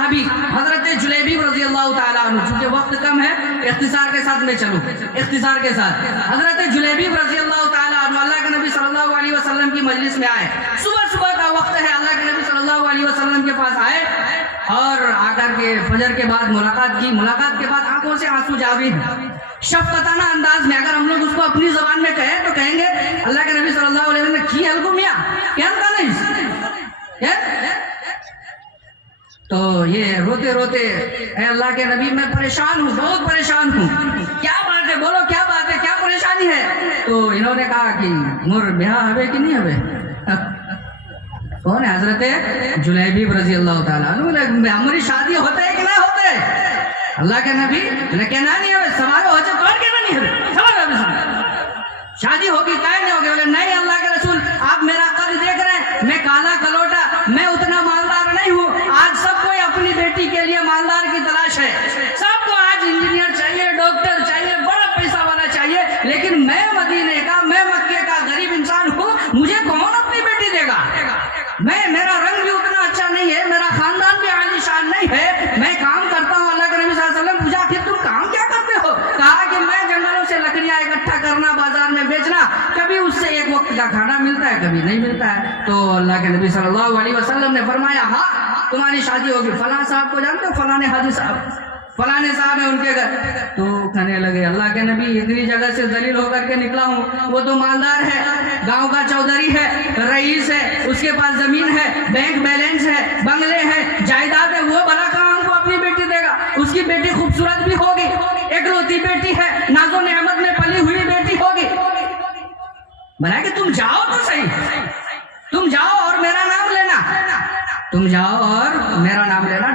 صحابی حضرت جلیبیب رضی اللہ تعالیٰ عنہ، چونکہ وقت کم ہے اختصار کے ساتھ میں چلوں، اختصار کے ساتھ حضرت جلیبیب رضی اللہ تعالیٰ عنہ اللہ کے نبی صلی اللہ علیہ وسلم کی مجلس میں آئے، صبح کا وقت ہے، اللہ کے نبی صلی اللہ علیہ وسلم کے پاس آئے اور آ کر کے فجر کے بعد ملاقات کی، ملاقات کے بعد آنکھوں سے آنسو جاری ہیں، شفقتانہ انداز میں، اگر ہم لوگ اس کو اپنی زبان میں کہیں تو کہیں گے اللہ کے نبی صلی اللہ علیہ وسلم نے کی حلقو میاں کیا نہیں، تو یہ روتے روتے اے اللہ کے نبی میں پریشان ہوں، بہت پریشان ہوں، کیا بات ہے، بولو کیا بات ہے، کیا پریشانی ہے؟ تو انہوں نے کہا کہ مر بیاہ ہوئے کہ نہیں ہوئے؟ کون ہے؟ حضرت جلیبیب رضی اللہ تعالیٰ عنہ، ہماری شادی ہوتا ہے کہ نہیں ہوتا ہے؟ اللہ کے نبی نے کہنا نہیں ہے سوال ہو جائے کون کہنا نہیں ہے، شادی ہوگی کائے نہیں ہوگی؟ بولے نہیں اللہ کے رسول، آپ میرا قد دیکھ رہے ہیں، میں کالا کلوٹا، میں اتنا مالدار نہیں ہوں، آج سب کوئی اپنی بیٹی کے لیے مالدار کی تلاش ہے، سب کو آج انجینئر چاہیے، ڈاکٹر چاہیے، بڑا پیسہ والا چاہیے، لیکن میں مدینے کا، میں مکے کا غریب انسان ہوں، مجھے کون اپنی بیٹی دے گا؟ میرا رنگ بھی اتنا اچھا نہیں ہے، میرا خاندان بھی عالی شان نہیں ہے، میں کام کرتا ہوں، اللہ کے نبی صلی اللہ علیہ وسلم پوچھا پھر تم کام کیا کرتے ہو؟ کہا کہ میں جنگلوں سے لکڑیاں اکٹھا کرنا، بازار میں بیچنا، کبھی اس سے ایک وقت کا کھانا ملتا ہے، کبھی نہیں ملتا ہے۔ تو اللہ کے نبی صلی اللہ علیہ وسلم نے فرمایا ہاں تمہاری شادی ہوگی، فلاں صاحب کو جانتے ہو، فلاں حاجی صاحب، فلاں صاحب ہے ان کے گھر۔ تو کہنے لگے اللہ کے نبی اتنی جگہ سے ذلیل ہو کر کے نکلا ہوں، وہ تو مالدار ہے، گاؤں کا چودھری ہے، رئیس ہے، اس کے پاس زمین ہے، بینک بیلنس ہے، بنگلے ہیں، جائیداد ہے، وہ بھلا کہاں ہم کو اپنی بیٹی دے گا؟ اس کی بیٹی خوبصورت بھی ہوگی، اکلوتی بیٹی ہے، ناز و نعمت میں پلی ہوئی بیٹی ہوگی، بھلا کہ تم جاؤ تو صحیح، تم جاؤ اور میرا نام لینا، تم جاؤ اور میرا نام لینا۔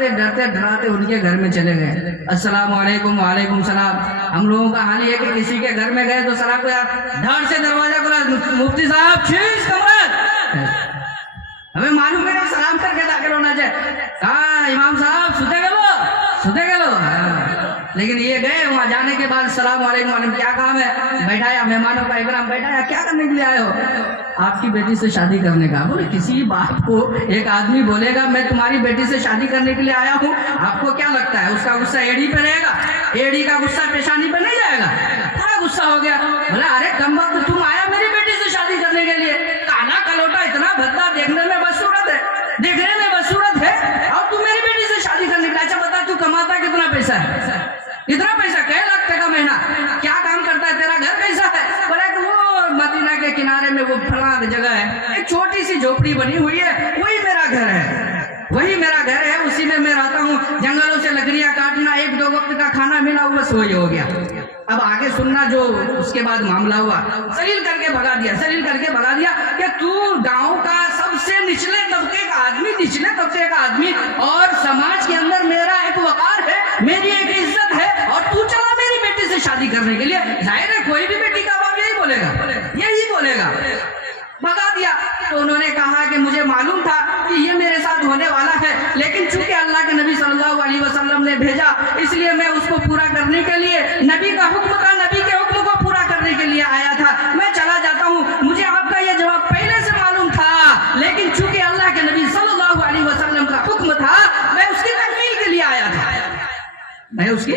ڈرتے ڈراتے ان کے گھر میں چلے گئے، السلام علیکم، وعلیکم السلام۔ ہم لوگوں کا حال یہ کہ کسی کے گھر میں گئے تو سلام کو یار دھڑ سے دروازہ کھولا، مفتی صاحب چیز کمرت، ہمیں معلوم ہے سلام کر کے داخل ہونا چاہیے، کہاں امام صاحب ستے گلو لیکن یہ گئے، وہاں جانے کے بعد السلام علیکم، وعلیکم، کیا کام ہے؟ بیٹھایا مہمانوں کا اکرام، بیٹھایا کیا کرنے کے لیے آئے ہو؟ آپ کی بیٹی سے شادی کرنے کا۔ بولے کسی بات کو ایک آدمی بولے گا میں تمہاری بیٹی سے شادی کرنے کے لیے آیا ہوں، آپ کو کیا لگتا ہے اس کا غصہ ایڑی پہ رہے گا؟ ایڑی کا غصہ پیشانی پہ نہیں جائے گا، پورا غصہ ہو گیا۔ بولا ارے کم وقت تم آیا میری بیٹی سے شادی کرنے کے لیے، کالا کلوٹا اتنا بھدا، دیکھنے میں بدصورت ہے، اور تم میری بیٹی سے شادی کرنے کے لیے، اچھا بتا تو کماتا کتنا پیسہ ہے؟ اتنا پیسہ کئی لاکھ ٹکا مہینہ، کیا کام کرتا ہے، تیرا گھر کیسا ہے؟ بولا کہ وہ مدینہ کے کنارے میں وہ فلاں جگہ ہے، ایک چھوٹی سی جھوپڑی بنی ہوئی ہے، وہی میرا گھر ہے، اسی میں رہتا ہوں، جنگلوں سے لکڑیاں کاٹنا، ایک دو وقت کا کھانا ملا، بس وہی ہو گیا۔ اب آگے سننا جو اس کے بعد معاملہ ہوا، ذلیل کر کے بھگا دیا کہ تو گاؤں کا سب سے نچلے طبقے کا آدمی اور سماج کے اندر میرا ایک وقار ہے، میری ایک عزت ہے، اور تو چلا میری بیٹی سے شادی کرنے کے لیے، ظاہر ہے کوئی بھی بیٹی کا باپ یہی بولے گا، بھگا دیا۔ تو انہوں نے کہا کہ مجھے معلوم تھا کہ یہ میرے ساتھ ہونے والا ہے، لیکن چونکہ اللہ کے نبی صلی اللہ علیہ وسلم نے بھیجا، اس لیے میں اس کو پورا کرنے کے لیے، نبی کا حکم تھا، نبی کے حکم کو پورا کرنے کے لیے آیا تھا، میں چلا جاتا ہوں، مجھے آپ کا یہ جواب پہلے سے معلوم تھا، لیکن چونکہ اللہ کے نبی صلی اللہ علیہ وسلم کا حکم تھا، میں اس کی تکمیل کے لیے آیا تھا، میں اس کی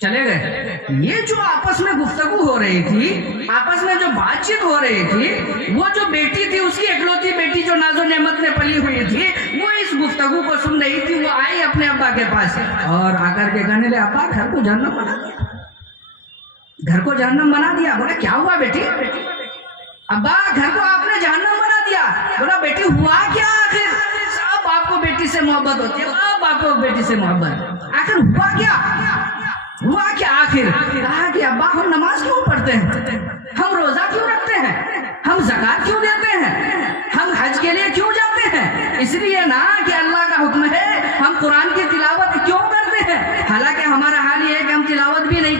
چلے گئے۔ یہ جو آپس میں گفتگو ہو رہی تھی، آپس میں جو بات چیت ہو رہی تھی، وہ جو بیٹی تھی، اس کی اکلوتی بیٹی جو ناز و نعمت میں پلی ہوئی تھی، وہ اس گفتگو کو سن رہی تھی، وہ آئی اپنے ابا کے پاس اور آ کر کے کہنے لے ابا گھر کو جہنم بنا دیا۔ بولا کیا ہوا بیٹی؟ ابا گھر کو آپ نے جہنم بنا دیا۔ بولا بیٹی ہوا کیا؟ آخر سب باپ کو بیٹی سے محبت ہوتی ہے، باپ کو بیٹی سے محبت، آخر ہوا کیا آخر؟ کہا کہ ابا ہم نماز کیوں پڑھتے ہیں، ہم روزہ کیوں رکھتے ہیں، ہم زکات کیوں دیتے ہیں، ہم حج کے لیے کیوں جاتے ہیں؟ اس لیے نا کہ اللہ کا حکم ہے، ہم قرآن کی تلاوت کیوں کرتے ہیں؟ حالانکہ ہمارا حال یہ ہے کہ ہم تلاوت بھی نہیں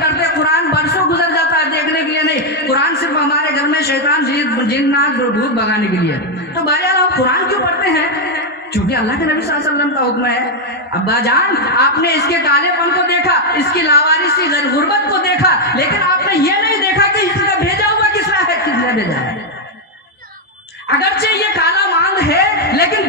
کرتے، قرآن برسوں گزر جاتا ہے دیکھنے کے لیے نہیں، قرآن صرف ہمارے گھر میں شیطان جنات بھوت بھگانے کے لیے۔ تو بہرحال ہم قرآن کیوں پڑھتے ہیں؟ چونکہ اللہ کے نبی صلی اللہ علیہ وسلم کا حکم ہے۔ ابا جان آپ نے اس کے کالے پن کو دیکھا، اس کی لاوارثی غربت کو دیکھا، لیکن آپ نے یہ نہیں دیکھا کہ اس کا بھیجا ہوا کس نے بھیجا ہے۔ اگرچہ یہ کالا ماند ہے لیکن